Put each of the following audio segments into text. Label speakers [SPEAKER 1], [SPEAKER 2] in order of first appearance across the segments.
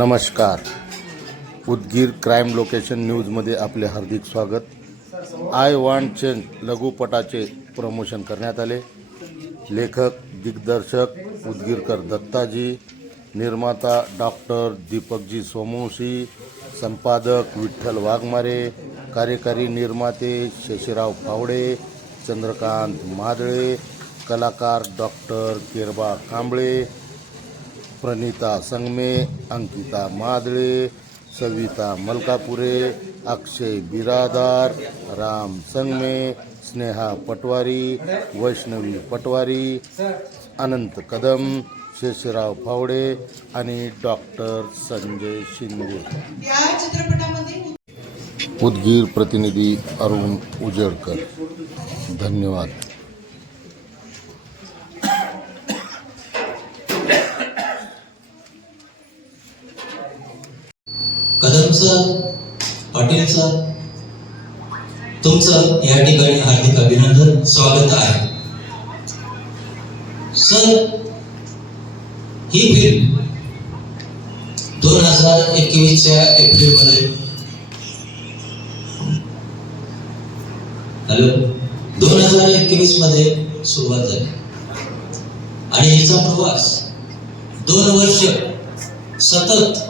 [SPEAKER 1] नमस्कार. Udgir crime location न्यूजमध्ये आपले हार्दिक स्वागत. आय वांट चेंज लघुपटाचे प्रमोशन करण्यात आले. लेखक दिग्दर्शक उदगीरकर दत्ताजी निर्माता डॉक्टर दीपकजी सोमवंशी संपादक विठ्ठल वाघमारे कार्यकारी निर्माते शशीराव फावडे चंद्रकांत मादळे कलाकार डॉक्टर केरबा कांबळे प्रणिता संगमे अंकिता मादळे सविता मलकापुरे अक्षय बिरादार राम संगमे स्नेहा पटवारी वैष्णवी पटवारी अनंत कदम शेषराव फावडे आणि डॉक्टर संजय शिंदे. उदगीर प्रतिनिधी अरुण उजेडकर धन्यवाद.
[SPEAKER 2] सर पाटील सर तुमचं या ठिकाणी हार्दिक अभिनंदन स्वागत आहे. सर ही फिल्म दोन हजार एकवीसच्या एप्रिलमध्ये हॅलो? दोन हजार एकवीसमध्ये सुरुवात झाली. आणि हिचा प्रवास दोन वर्ष सतत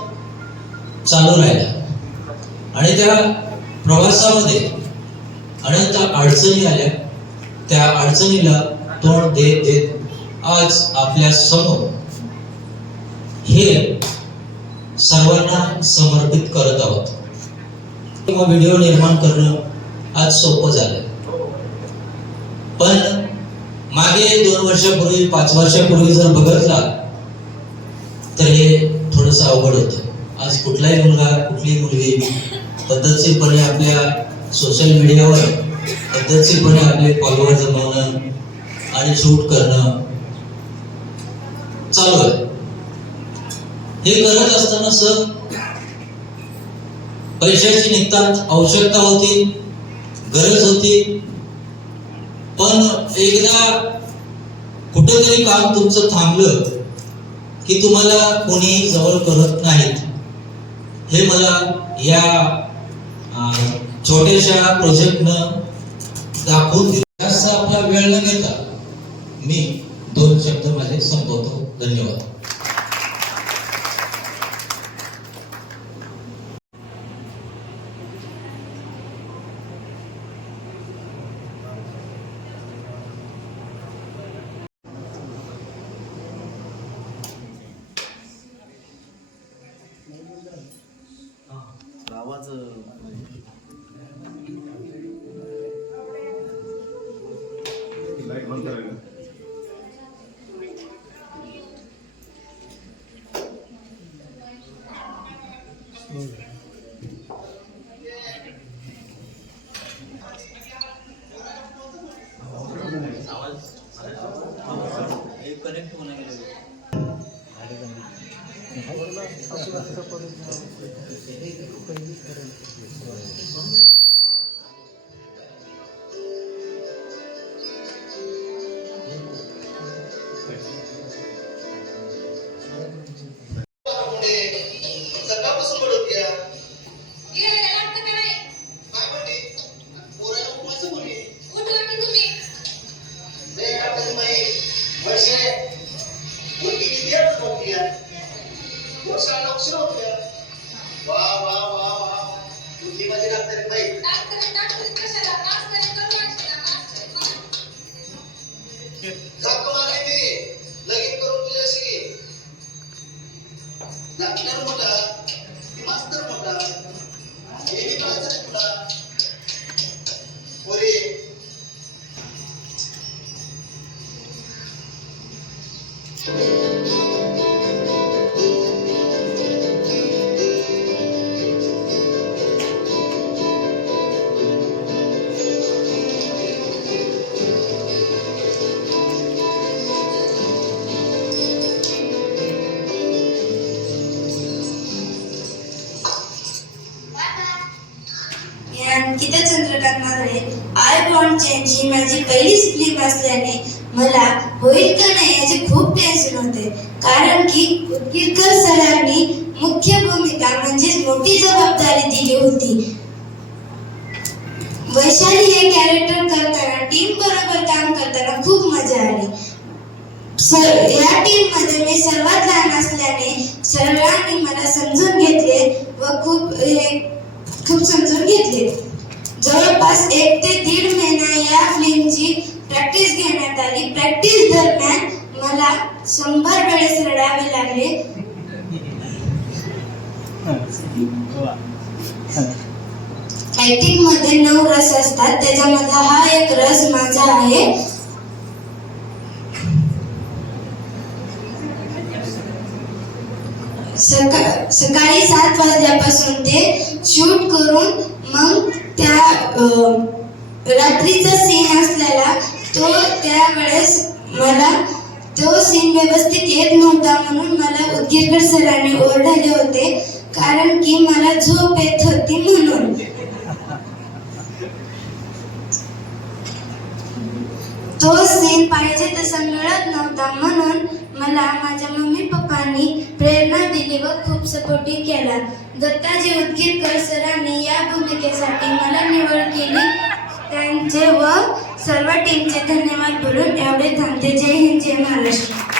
[SPEAKER 2] चालू राहिला. आणि त्या प्रवासामध्ये अनंत अडचणी आल्या. त्या अडचणीला तोंड देत देत आज आपल्यासमोर हे सर्वांना समर्पित करत आहोत. किंवा व्हिडिओ निर्माण करणं आज सोपं झालं पण मागे दोन वर्षापूर्वी पाच वर्षापूर्वी जर बघितला तर हे थोडस अवघड होतं. आज कुठलाही मुलगा कुठलीही मुलगी पद्धतशीरपणे आपल्या सोशल मीडियावर पद्धतशीरपणे आपले फॉलोअर जमवणं आणि शूट करणं चालू आहे. हे करत असताना सर पैशाची निघतात आवश्यकता होती गरज होती पण एकदा कुठेतरी काम तुमचं थांबलं की तुम्हाला कोणी जवळ करत नाहीत. हे मला या छोट्याशा प्रोजेक्टनं दाखवून दिलं. जास्त आपला वेळ न घेता मी दोन शब्द माझे संपवतो. धन्यवाद.
[SPEAKER 3] सकाळपासून Sag Ankita Chandrakant Madhale I want change ही
[SPEAKER 4] माझी पहिलीच फिल्म असल्याने मला होईल का नाही याचे खूप टेन्शन होते. कारण की उदगीरकर सरांनी मुख्य भूमिका म्हणजेच मोठी जबाबदारी दिली होती. वैशाली हे कॅरेक्टर करताना टीम बरोबर काम करताना खूप मजा आली. सर या टीममध्ये मी सर्वात लहान असल्याने सर्वांनी मला समजून घेतले व खूप हे, खूप समजून घेतले. जवळपास एक ते दीड महिना या फिल्मची प्रॅक्टिस घेण्यात आली. प्रॅक्टिस दरम्यान मला शंभर वेळेस रडावे लागले. ऍक्टिंगमध्ये नऊ रस असतात. त्याच्यामधला हा एक रस माझा आहे. सकाळी सात वाजल्यापासून ते शूट करून मग त्या रात्रीचा सीन असलेला तो त्यावेळेस मला तो सीन व्यवस्थित येत नव्हता म्हणून मला उदगीरकर सरांनी ओरडले होते कारण की मला झोप येत होती म्हणून. तो सीन पाहिजे तसा मिळत नव्हता म्हणून मला माझ्या मम्मी पप्पांनी प्रेरणा दिली व खूप सपोर्टिव्ह केला. दत्ताजी उदगीरकर सरांनी या भूमिकेसाठी मला निवड केली. त्यांचे व सर्व टीमचे धन्यवाद बोलून एवढे थांबते. जय हिंद जय महाराष्ट्र.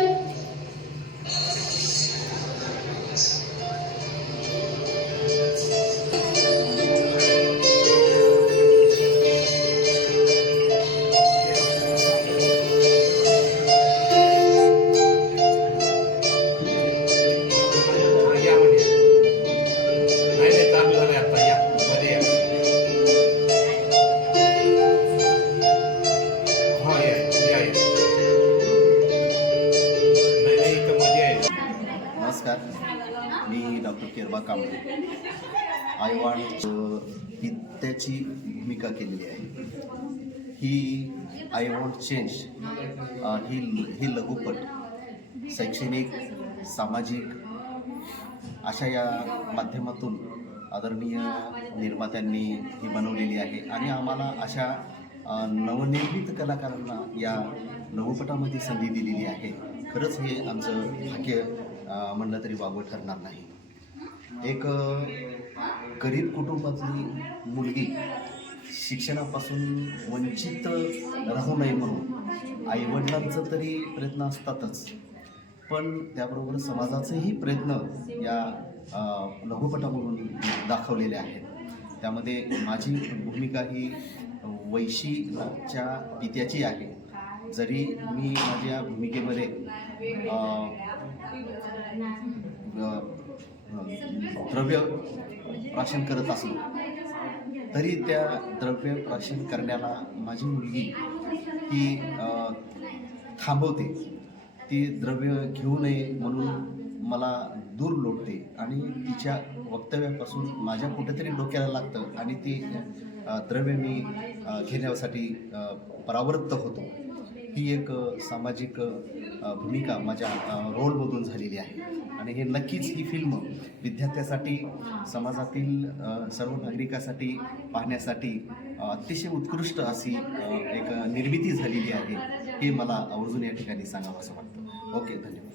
[SPEAKER 5] मी doctor Kerba Kamble. I want ही भूमिका केलेली आहे. ही आय वॉन्ट चेंज ही ही लघुपट शैक्षणिक सामाजिक अशा या माध्यमातून आदरणीय निर्मात्यांनी ही बनवलेली आहे. आणि आम्हाला अशा नवनिर्मित कलाकारांना या लघुपटामध्ये संधी दिलेली आहे. खरंच हे आमचं भाग्य म्हणलं तरी वावं ठरणार नाही. एक गरीब कुटुंबातली मुलगी शिक्षणापासून वंचित राहू नये म्हणून आईवडिलांचं तरी प्रयत्न असतातच. पण त्याबरोबर समाजाचेही प्रयत्न या लघुपटामधून दाखवलेले आहेत. त्यामध्ये माझी भूमिका ही वैशीच्या पित्याची आहे. जरी मी माझ्या भूमिकेमध्ये द्रव्य प्राशन करत असलो तरी त्या द्रव्य प्राशन करण्याला माझी मुलगी ही थांबवते. ती द्रव्य घेऊ नये म्हणून मला दूर लोटते आणि तिच्या वक्तव्यापासून माझ्या कुठेतरी डोक्याला लागतं आणि ती द्रव्य मी घेण्यासाठी परावृत्त होतो. ही एक सामाजिक भूमिका माझ्या रोलमधून झालेली आहे. आणि हे नक्कीच ही फिल्म विद्यार्थ्यासाठी समाजातील सर्व नागरिकासाठी पाहण्यासाठी अतिशय उत्कृष्ट अशी एक निर्मिती झालेली आहे हे मला आवर्जून या ठिकाणी सांगावं असं वाटतं. ओके धन्यवाद.